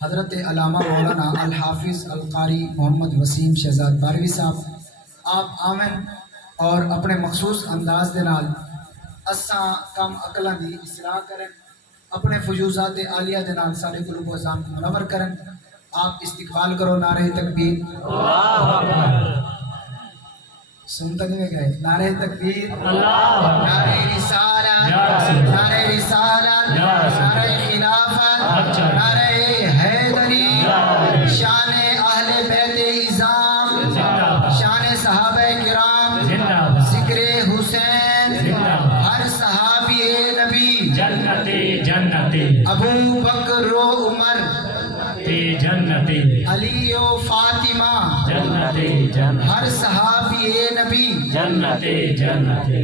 حضرت علامہ مولانا الحافظ القاری محمد وسیم شہزاد باروی صاحب آپ آمن اور اپنے مخصوص انداز دے نال اساں کم عقلاں دی اصلاح کرن، اپنے فیوزات عالیہ دے نال سارے قلوب و اذہان کو منور کرن۔ آپ استقبال کرو نعرہ تکبیر، سنتا نہیں گئے، نعرہ تکبیر، نعرہ رسالت، نعرہ رسالت، نعرہ خلافت، نعرہ حیدری، شان اہل بیت اعظام، شان صحابہ کرام، ذکر حسین، ہر صحابی نبی، جنتی ابو بکر و عمر، جنتی علی و فاطمہ، جنتی ہر صحابی نبی، جنتی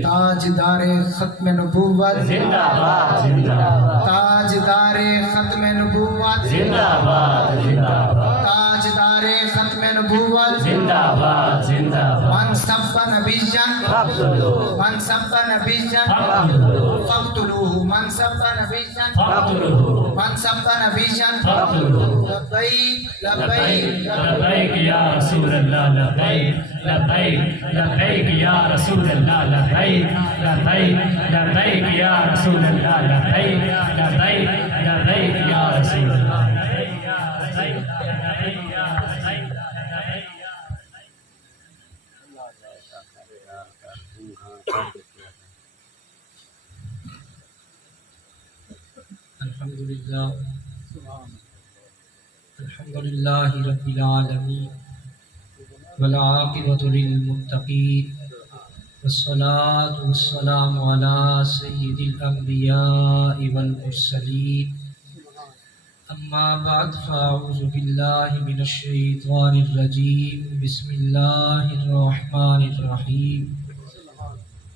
تاجدار ختم نبوت، زندہ باد زندہ باد تاجدار ختم نبوت، زندہ باد زندہ باد تاجدار ختم نبوت، زندہ باد زندہ باد من سب نبی جن، فقتلوه من سب نبی جن فقتلوه فقتلوه، من سب نبی جن فقتلوه من سب نبی جن، فقتلوه لبیک لبیک لبیک لبیک یا رسول اللہ لبیک لبیک لبیک یا رسول اللہ لبیک لبیک لبیک یا رسول اللہ لبیک لبیک لبیک یا رسول اللہ الحمد للہ رب العالمین والعاقبۃ للمتقین والصلاة والسلام علی سید الانبیاء والمرسلین اما بعد فاعوذ باللہ من الشیطان الرجیم بسم اللہ الرحمن الرحیم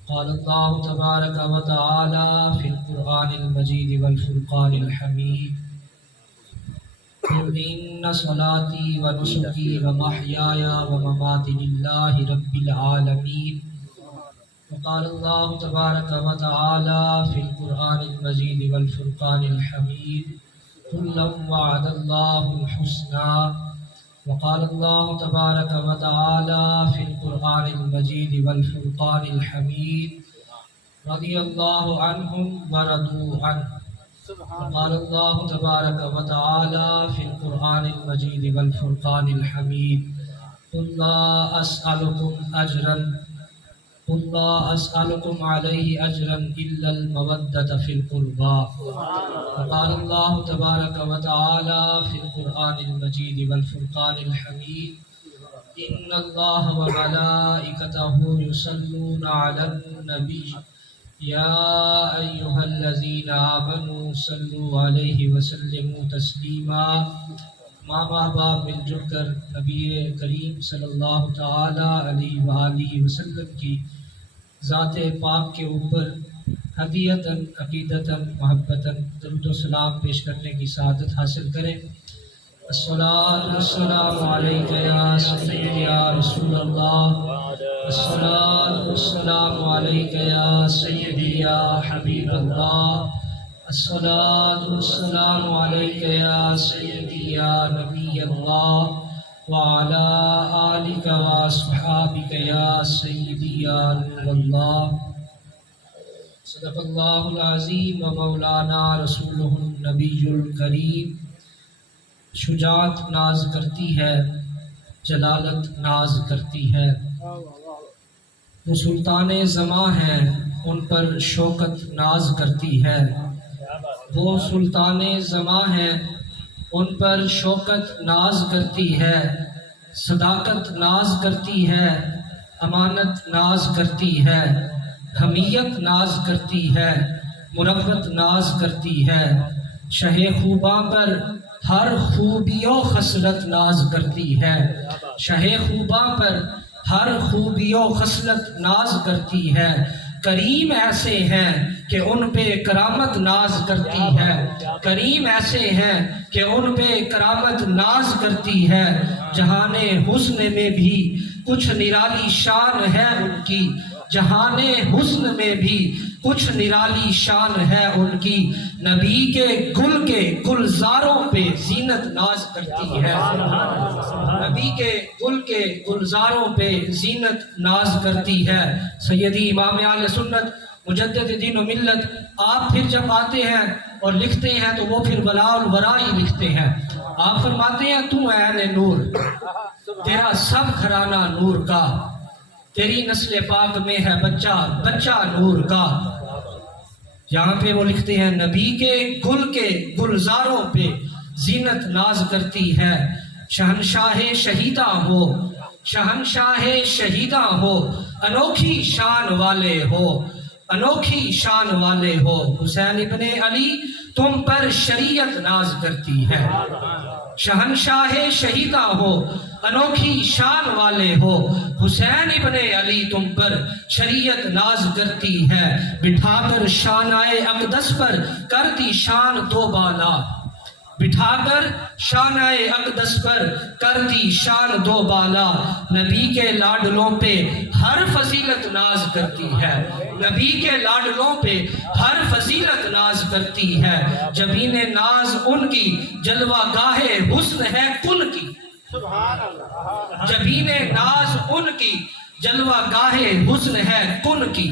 قال اللہ تبارک و تعالی فی القرآن المجید والفرقان الحمید قل ان صلاتی و نسکی و محیای و مماتی للہ رب العالمین وقال اللہ تبارک و تعالی فی القرآن المجید والفرقان الحمید كلا وعد اللہ الحسنى وقال اللہ تبارک و تعالی فی القرآن المجید والفرقان الحمید رضی اللہ عنہم ورضوا عنہ وقال اللہ تبارک و تعالی فی القرآن المجید والفرقان الحمید قل لا اسألکم علیہ اجرا الا المودۃ فی القربى وقال اللہ تبارک و تعالی فی القرآن المجید والفرقان الحمید ان اللہ وملائکتہ یصلون علی النبی یا ایہا الذین آمنوا صلوا علیہ وسلموا تسلیما۔ ماں باپ مل جل کر نبی کریم صلی اللہ تعالی علیہ وآلہ وسلم کی ذات پاک کے اوپر ہدیتاً عقیدتاً محبتاً درود و سلام پیش کرنے کی سعادت حاصل کریں۔ الصلاۃ والسلام علیک یا سیدی یا رسول اللہ، الصلاۃ والسلام علیک یا سیدی یا حبیب اللہ، الصلاۃ والسلام علیک یا سیدی یا نبی اللہ وعلی آلک واصحابک یا سیدی یا نور اللہ۔ صدق اللہ العظیم و مولانا رسولہ النبی الکریم۔ شجاعت ناز کرتی ہے، جلالت ناز کرتی ہے، وہ سلطان زماں ہیں ان پر شوکت ناز کرتی ہے، وہ سلطان زماں ہیں ان پر شوکت ناز کرتی ہے، صداقت ناز کرتی ہے، امانت ناز کرتی ہے، حمیت ناز کرتی ہے، مروت ناز کرتی ہے، شہ خوباں پر ہر خوبی و خصلت ناز کرتی ہے، شہ خوباں پر ہر خوبی و خصلت ناز کرتی ہے، کریم ایسے ہیں کہ ان پہ کرامت ناز کرتی ہے، کریم ایسے ہیں کہ ان پہ کرامت ناز کرتی ہے، جہان حسن میں بھی کچھ نرالی شان ہے ان کی، جہان حسن میں بھی کچھ نرالی شان ہے ان کی، نبی کے گلزاروں پہ زینت ناز کرتی ہے، نبی کے گلزاروں پہ زینت ناز کرتی ہے۔ سیدی امام اہل سنت مجدد دین و ملت آپ پھر جب آتے ہیں اور لکھتے ہیں تو وہ پھر ولا الورا ہی لکھتے ہیں۔ آپ فرماتے ہیں تو اہل نور، تیرا سب گھرانہ نور کا، تیری نسل پاک میں ہے بچہ نور کا۔ یہاں پہ وہ لکھتے ہیں نبی کے گلزاروں پہ زینت ناز کرتی ہے، شہنشاہ شہیداں ہو، شہنشاہ شہیداں ہو، انوکھی شان والے ہو، انوکھی شان والے ہو۔ حسین ابن علی تم پر شریعت ناز کرتی ہے، شہنشاہ شہیداں ہو، انوکھی شان والے ہو۔ حسین ابن علی تم پر شریعت ناز کرتی ہے، بٹھا کر شانائے اقدس پر کرتی شان دو بالا، بٹھا کر شانائے اقدس پر کرتی شان دو بالا۔ نبی کے لاڈلوں پہ ہر فضیلت ناز کرتی ہے، نبی کے لاڈلوں پہ ہر فضیلت ناز کرتی ہے۔ جبین ناز ان کی جلوہ گاہ حسن ہے کن کی، جبین ناز ان کی جلوہ گاہ حسن ہے کن کی،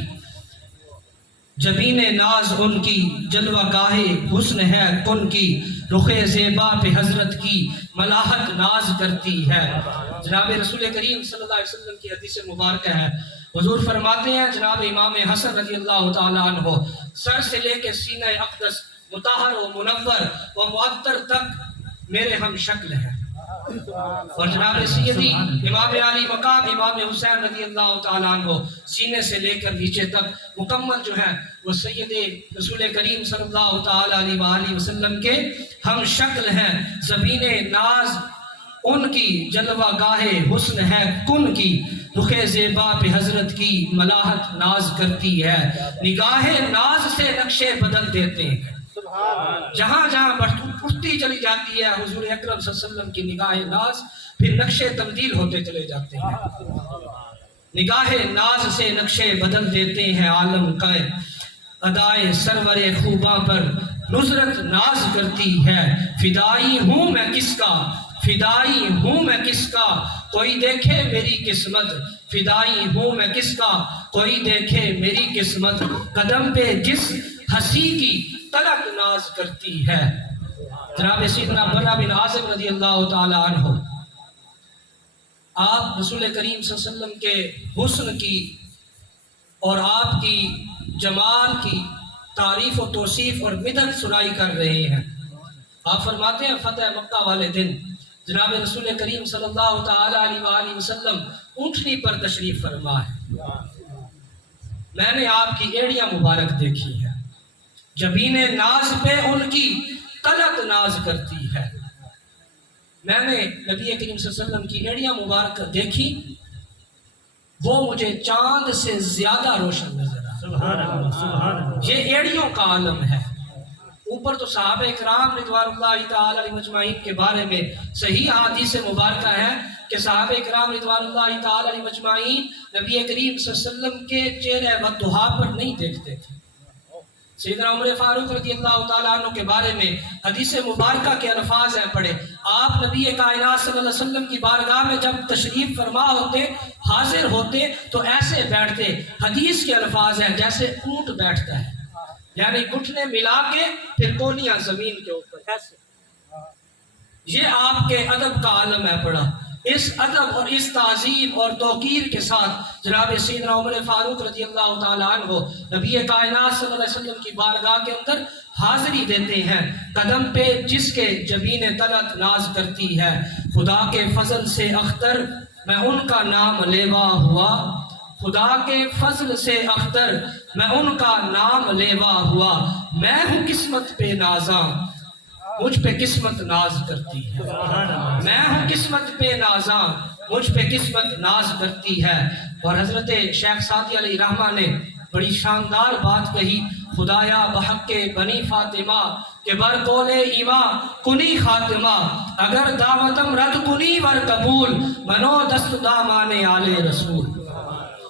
جبین ناز ان کی جلوہ گاہ حسن ہے کن کی۔ رخ زیبا پہ حضرت کی ملاحت ناز کرتی ہے۔ جناب رسول کریم صلی اللہ علیہ وسلم کی حدیث مبارکہ ہے، حضور فرماتے ہیں جناب امام حسن رضی اللہ تعالیٰ عنہ سر سے لے کے سینہ اقدس مطہر و منور و معطر تک میرے ہم شکل ہیں، اور جناب سیدی امام علی مقام امام حسین رضی اللہ تعالیٰ عنہ سینے سے لے کر نیچے تک مکمل جو ہے وہ سید رسول کریم صلی اللہ تعالیٰ علیہ وآلہ وسلم کے ہم شکل ہیں۔ زبین ناز ان کی جلوہ گاہ حسن ہے کن کی، رخ زیبا پہ حضرت کی ملاحت ناز کرتی ہے۔ نگاہ ناز سے نقشے بدل دیتے ہیں، جہاں جہاں اٹھتی چلی جاتی ہے حضور اکرم صلی اللہ علیہ وسلم کی نگاہ ناز، پھر نقشے تبدیل ہوتے چلے جاتے ہیں۔ نگاہ ناز سے نقشے بدل دیتے ہیں عالم کا، ادائے سرور خوباں پر نصرت ناز کرتی ہے۔ فدائی ہوں میں کس کا، فدائی ہوں میں کس کا، کوئی دیکھے میری قسمت، فدائی ہوں میں کس کا، کوئی دیکھے میری قسمت۔ قدم پہ جس ہنسی کی تلک ناز کرتی ہے۔ جناب سیدنا برا بن عازب رضی اللہ تعالیٰ عنہ آپ رسول کریم صلی اللہ علیہ وسلم کے حسن کی اور آپ کی جمال کی تعریف و توصیف اور مدح سنائی کر رہے ہیں۔ آپ فرماتے ہیں فتح مکہ والے دن جناب رسول کریم صلی اللہ تعالیٰ علیہ وآلہ وسلم اونٹنی پر تشریف فرما ہے، میں نے آپ کی ایڑیاں مبارک دیکھی ہیں، جبین ناز پہ ان کی تلک ناز کرتی ہے۔ میں نے نبی کریم صلی اللہ علیہ وسلم کی ایڑیاں مبارک دیکھی، وہ مجھے چاند سے زیادہ روشن نظر آیا۔ یہ ایڑیوں کا عالم ہے۔ اوپر تو صحابہ اکرام رضوان اللہ تعالی علیہ مجمعین کے بارے میں صحیح حدیث مبارکہ ہے کہ صحابہ اکرام رضوان اللہ تعالی علیہ مجمعین نبی کریم صلی اللہ علیہ وسلم کے چہرے والضحیٰ پر نہیں دیکھتے تھے۔ سیدنا عمر فاروق رضی اللہ تعالیٰ عنہ کے بارے میں حدیث مبارکہ کے الفاظ ہیں پڑھے، آپ نبی کائنات صلی اللہ علیہ وسلم کی بارگاہ میں جب تشریف فرما ہوتے، حاضر ہوتے تو ایسے بیٹھتے، حدیث کے الفاظ ہیں جیسے اونٹ بیٹھتا ہے، یعنی گھٹنے ملا کے پھر کونیاں زمین کے اوپر ایسے۔ یہ آپ کے ادب کا عالم ہے پڑا۔ اس ادب اور اس تعظیم اور توقیر کے ساتھ جناب سیدنا عمر فاروق رضی اللہ تعالیٰ عنہ نبی کائنات صلی اللہ علیہ وسلم کی بارگاہ کے اندر حاضری دیتے ہیں۔ قدم پہ جس کے جبین تلک ناز کرتی ہے، خدا کے فضل سے اختر میں ان کا نام لیوا ہوا، خدا کے فضل سے اختر میں ان کا نام لیوا ہوا۔ میں ہوں قسمت پہ نازاں، مجھ پہ قسمت ناز کرتی ہے، میں ہوں قسمت پہ نازاں، مجھ پہ قسمت ناز کرتی ہے۔ اور حضرت شیخ سعدی علیہ رحمہ نے بڑی شاندار بات کہی، خدایا بحق بنی فاطمہ کہ بر قول ایما کنی خاتمہ، اگر دعوتم رد کنی ور قبول منو دست دامان آل رسول۔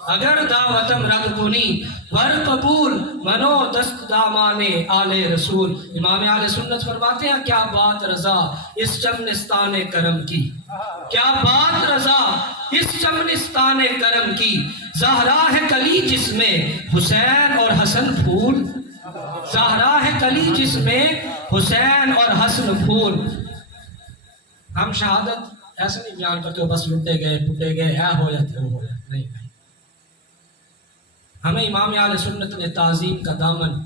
اگر دعوتم رد کنی ور قبول منو دست دامانے آل رسول. امام اہل سنت فرماتے ہیں کیا بات رضا اس چمنستان کرم کی، کیا بات رضا اس چمنستان کرم کی. زہرا ہے کلی جس میں حسین اور حسن پھول، زہرا ہے کلی جس میں حسین اور حسن پھول. ہم شہادت ایسے نہیں بیان کرتے ہو بس لٹے گئے پٹے گئے اے ہو جاتے ہو جاتے، نہیں نہیں. ہمیں امام اہل سنت نے تعظیم کا دامن،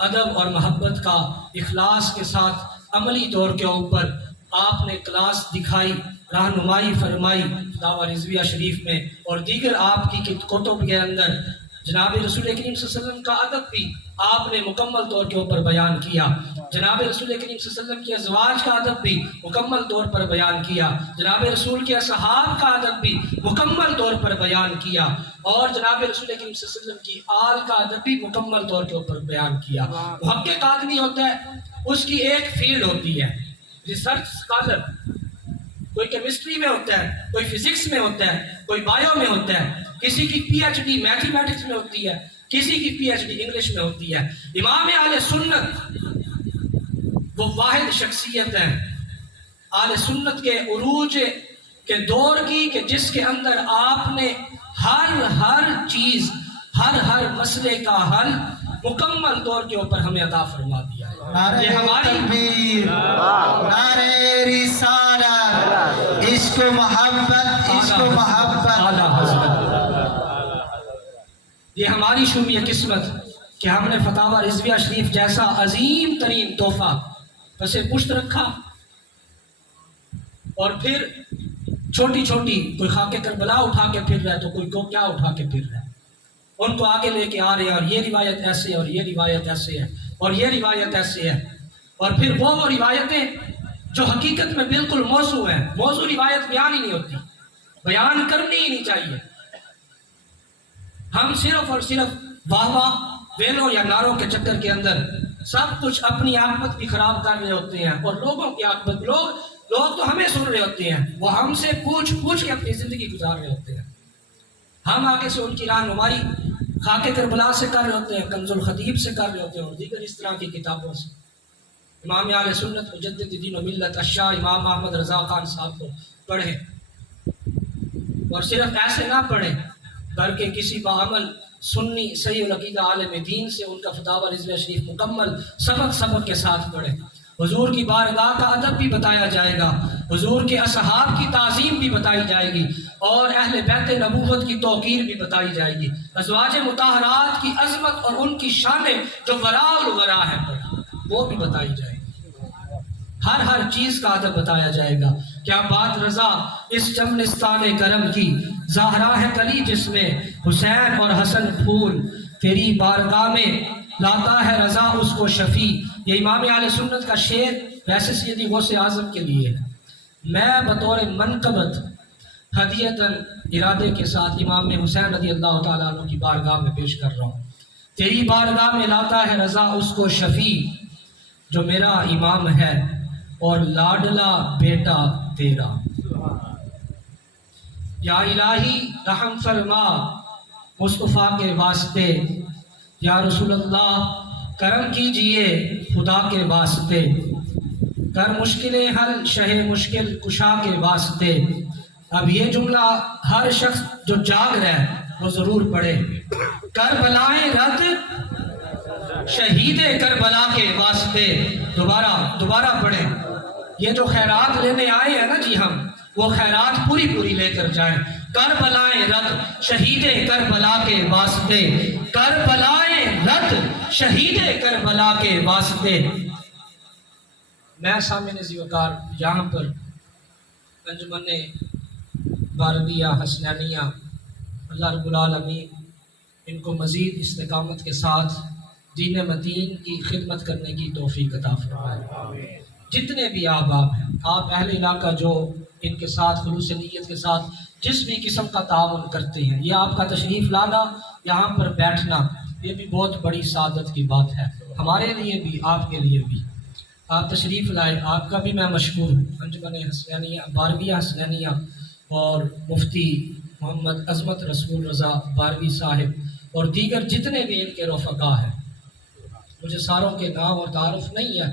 ادب اور محبت کا اخلاص کے ساتھ عملی طور کے اوپر آپ نے کلاس دکھائی، رہنمائی فرمائی فتاوی رضویہ شریف میں اور دیگر آپ کی کتب کے اندر. جناب رسول کریم صلی اللہ علیہ وسلم کا ادب بھی آپ نے مکمل طور کے اوپر بیان کیا. جناب رسول کریم صلی اللہ علیہ وسلم کے ازواج کا ادب بھی مکمل طور پر بیان کیا. جناب رسول کے اصحاب کا ادب بھی مکمل طور پر بیان کیا. اور جناب رسول کریم صلی اللہ علیہ وسلم کی آل کا ادب بھی مکمل طور کے اوپر بیان کیا. محقق آدمی ہوتا ہے، اس کی ایک فیلڈ ہوتی ہے، ریسرچ اسکالر. کوئی کیمسٹری میں ہوتا ہے، کوئی فزکس میں ہوتا ہے، کوئی بایو میں ہوتا ہے، کسی کی پی ایچ ڈی میتھمیٹکس میں ہوتی ہے، کسی کی پی ایچ ڈی انگلش میں ہوتی ہے. امام اہل سنت وہ واحد شخصیت ہے اہل سنت کے عروج کے دور کی کہ جس کے اندر آپ نے ہر چیز ہر مسئلے کا حل مکمل طور کے اوپر ہمیں عطا فرما دیا ہے. نعرہ یہ ہماری تکبیر، نعرہ رسالت، عشق و محبت، عشق و محبت. اعلیٰ حضرت، یہ ہماری شومی قسمت کہ ہم نے فتاوی رضویہ شریف جیسا عظیم ترین تحفہ پسے پشت رکھا، اور پھر چھوٹی چھوٹی کوئی خاک کربلا اٹھا کے پھر رہا ہے تو کوئی کو کیا اٹھا کے پھر رہا ہے، ان کو آگے لے کے آ رہے ہیں اور یہ روایت ایسے ہے اور یہ روایت ایسے ہے اور یہ روایت ایسے ہے. اور پھر وہ روایتیں جو حقیقت میں بالکل موضوع ہیں، موضوع روایت بیان ہی نہیں ہوتی، بیان کرنی ہی نہیں چاہیے. ہم صرف اور صرف واہ واہ ویلوں یا نعروں کے چکر کے اندر سب کچھ اپنی عاقبت بھی خراب کر رہے ہوتے ہیں اور لوگوں کی عاقبت، لوگ تو ہمیں سن رہے ہوتے ہیں، وہ ہم سے پوچھ کے اپنی زندگی گزار رہے ہوتے ہیں. ہم آگے سے ان کی رہنمائی خاک کربلا سے کر رہے ہوتے ہیں، کنز الخطیب سے کر رہے ہوتے ہیں اور دیگر اس طرح کی کتابوں سے. امام اہل سنت مجدد دین و ملت الشاہ امام احمد رضا خان صاحب کو پڑھیں، اور صرف ایسے نہ پڑھیں بلکہ کسی بعمل سنی صحیح العقیدہ عالم دین سے ان کا فتاوی رضویہ شریف مکمل سبق کے ساتھ پڑھیں. حضور کی بارگاہ کا ادب بھی بتایا جائے گا، حضور کے اصحاب کی تعظیم بھی بتائی جائے گی اور اہل بیت نبوت کی توقیر بھی بتائی جائے گی. ازواج مطہرات کی عظمت اور ان کی شانیں جو وراء الورا ہے وہ بھی بتائی جائے گی. ہر چیز کا ادب بتایا جائے گا. کیا بات رضا اس چمنستان کرم کی، زہرا ہے کلی جس میں حسین اور حسن پھول، تیری بارگاہ میں لاتا ہے رضا اس کو شفیع. یہ امام اہل سنت کا شعر ویسے سیدی غوث اعظم کے لیے ہے. میں بطور منقبت ہدیتاً ارادے کے ساتھ امام حسین رضی اللہ تعالیٰ عنہ کی بارگاہ میں پیش کر رہا ہوں. تیری بارگاہ میں لاتا ہے رضا اس کو شفیع، جو میرا امام ہے اور لاڈلا بیٹا تیرا. یا الہی رحم فرما مصطفیٰ کے واسطے، یا رسول اللہ کرم کیجئے خدا کے واسطے، کر مشکلیں حل شہ مشکل کشا کے واسطے. اب یہ جملہ ہر شخص جو جاگ رہا ہے وہ ضرور پڑھے. کربلائیں رد شہید کربلا کے واسطے. دوبارہ پڑھیں. یہ جو خیرات لینے آئے ہیں نا جی ہم، وہ خیرات پوری لے کر جائیں. کربلائیں رد شہید کربلا کے واسطے، کربلائیں رد شہید کربلا کے واسطے. میں سامعین ذوقار یہاں پر انجمن بارویہ حسنینیہ اللہ رب العالمین ان کو مزید استقامت کے ساتھ دین متین کی خدمت کرنے کی توفیق عطا فرمائے. جتنے بھی احباب ہیں، آپ اہل علاقہ جو ان کے ساتھ خلوص نیت کے ساتھ جس بھی قسم کا تعاون کرتے ہیں، یہ آپ کا تشریف لانا، یہاں پر بیٹھنا، یہ بھی بہت بڑی سعادت کی بات ہے ہمارے لیے بھی، آپ کے لیے بھی. آپ تشریف لائے، آپ کا بھی میں مشکور ہوں. انجمن حسنینیہ بارویہ حسنینیہ اور مفتی محمد عظمت رسول رضا باروی صاحب اور دیگر جتنے بھی ان کے رفقا ہیں، مجھے ساروں کے نام اور تعارف نہیں ہے،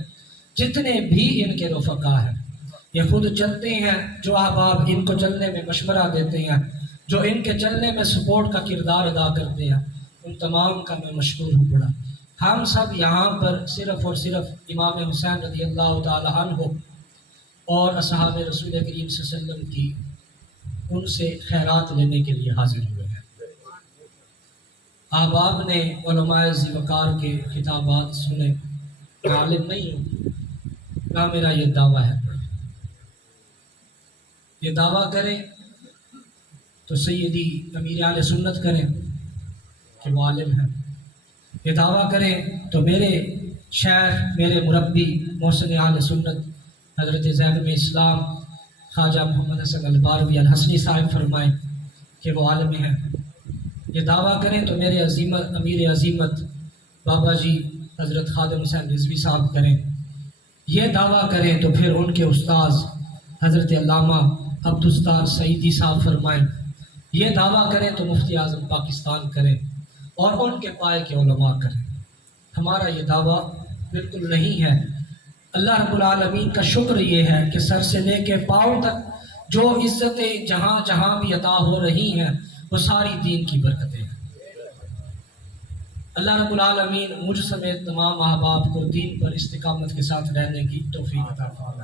جتنے بھی ان کے رفقا ہیں، یہ خود چلتے ہیں، جو احباب ان کو چلنے میں مشورہ دیتے ہیں، جو ان کے چلنے میں سپورٹ کا کردار ادا کرتے ہیں، ان تمام کا میں مشکور ہوں بڑا۔ ہم سب یہاں پر صرف اور صرف امام حسین رضی اللہ تعالی عنہ اور اصحاب رسول کریم صلی اللہ علیہ وسلم کی ان سے خیرات لینے کے لیے حاضر ہوئے ہیں۔ احباب نے علماء ذی وقار کے خطابات سنے، میں عالم نہیں ہوں، نہ میرا یہ دعویٰ ہے، یہ دعویٰ کریں تو سیدی امیر اہل سنت کریں کہ وہ عالم ہیں، یہ دعویٰ کریں تو میرے شیخ، میرے مربی محسن اہل سنت حضرت زینب اسلام خواجہ محمد حسن الباروی الحسنی صاحب فرمائیں کہ وہ عالم ہیں، یہ دعویٰ کریں تو میرے عظیمت امیر عظیمت بابا جی حضرت خادم حسین رضوی صاحب کریں، یہ دعویٰ کریں تو پھر ان کے استاذ حضرت علامہ عبدالستار سعیدی صاحب فرمائیں، یہ دعویٰ کریں تو مفتی اعظم پاکستان کریں اور ان کے پائے کے علماء کریں۔ ہمارا یہ دعویٰ بالکل نہیں ہے۔ اللہ رب العالمین کا شکر یہ ہے کہ سر سے لے کے پاؤں تک جو عزتیں جہاں جہاں بھی عطا ہو رہی ہیں وہ ساری دین کی برکتیں ہیں۔ اللہ رب العالمین مجھ سمیت تمام احباب کو دین پر استقامت کے ساتھ رہنے کی توفیق عطا فرمائے۔